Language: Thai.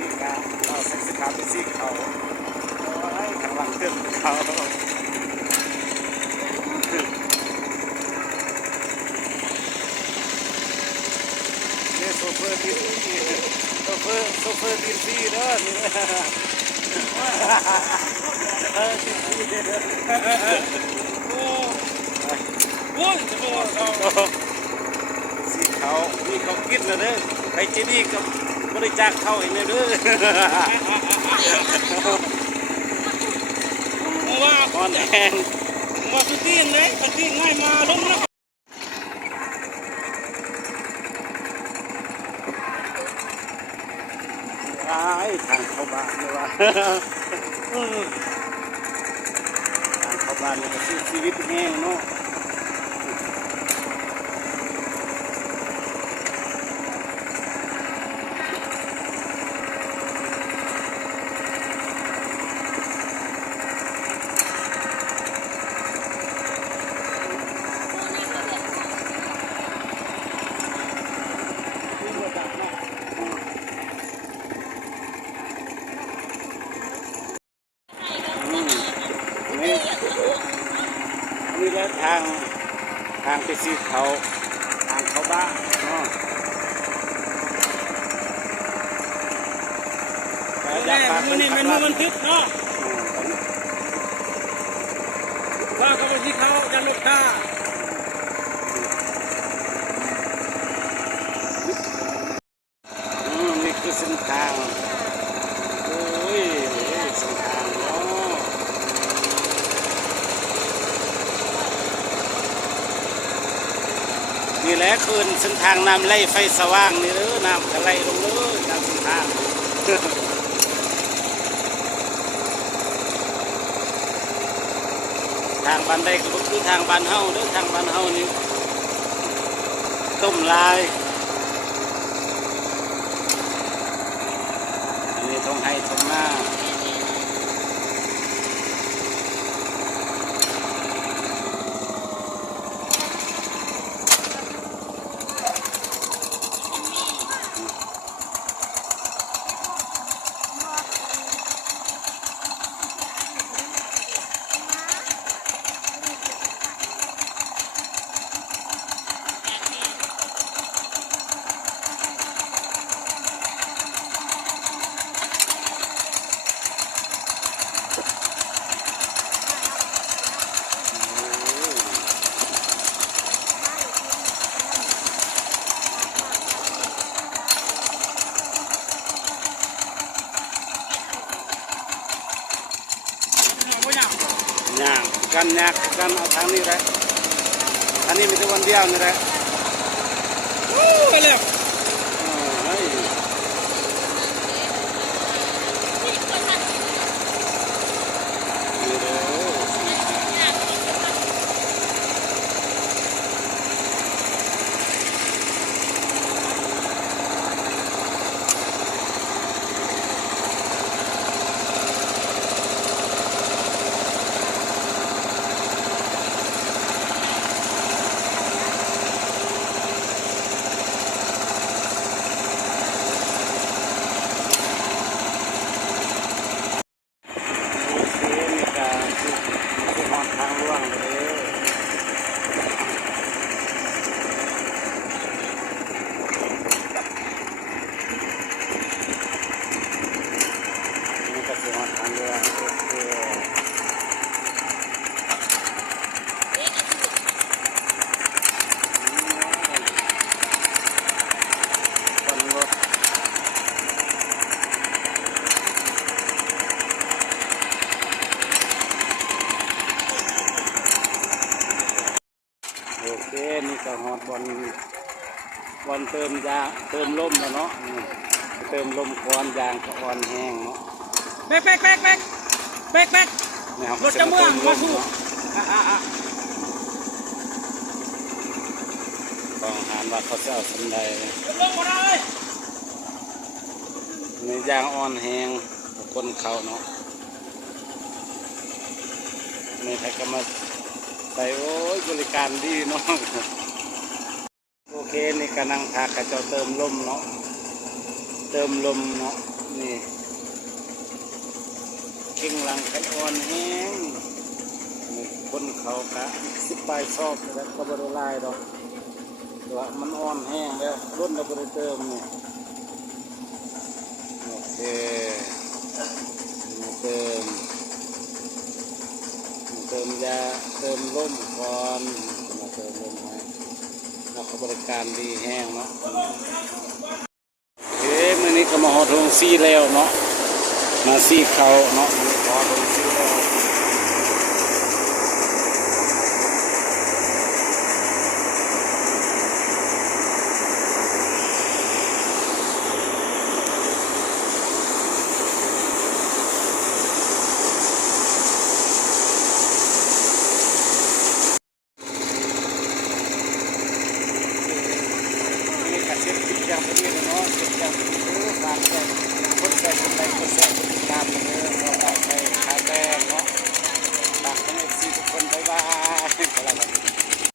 นี่กะเราเซ็กซ์การ์เป็นสีเขาไอ้ข้างหลังขึ้นเขาเนี่ยโซเฟอร์ที่โซเฟอร์ที่สี่เด้อนี่ที่สี่โอ้ยจะบอกสีเขานี่เขากินแล้วเด้อไปเจดีย์กับบริจาคเขาให้เนี่ยเด้อว่าก้อนแดงว่าสุดที่ยังไงสุดที่ง่ายมาลงนะไอ้ทางเข้าบ้านเลยว่ะทางเข้าบ้านเลยก็ชีวิตแห้งเนาะนี่แหละทางไปซีเขาทางเขาบ้านเนาะนี่มันบันทึกเนาะว่าเขาไปที่เขาจะลบท่านี่คือเส้นทางโอ้ยเส้นทางเนาะนี่แหละคืนเส้นทางน้ำไหลไฟสว่างนี่เลยน้ำจะไหลลงเลยตามเส้นทางทางบ้านใดก็คือทางบ้านเฮาเด้อทางบ้านเฮานี่ต้มลายอันนี้ต้องให้ตรงหน้าย่างกันยากกันเอาทางนี้แหละอันนี้มีแต่วันเดียวนี่แหละไปแล้วโอเคนี่ก็ฮอดบอลเติมยาเติมลมแล้วเนาะเติมลมควันยางก็อ่อนแห้งเนาะแบกรถจะเมืองมาสู้ต้องหานว่าเขาจะเอาสันใดลงมาเลยในยางอ่อนแห้งคนเขาเนาะนี่ใครก็มาใส่โอ้ยบริการดีเนาะโอเคนี่ก็นั่งพักกับเจ้าเติมลมเนาะเติมลมเนาะ นี่เก่งหลังไข่อ่อนแห้งนี่คนเขากะ10 ปลายชอบแล้วก็บริลายดอกแต่ว่ามันอ่อนแห้งแล้วรุ่นเราบริเติมนี่โอเคมาเติมยาเติมร่มก่อนมาเติมร่มให้เราก็บริการดีแห้งเนาะมื่อนี้ก็มาหอดลงซีแล้วเนาะมาซีเขาเนาะหอดลงซีแล้วนี่ก็เสร็จทุกอย่างพอดีแล้วเนาะเสร็จอย่างพอดี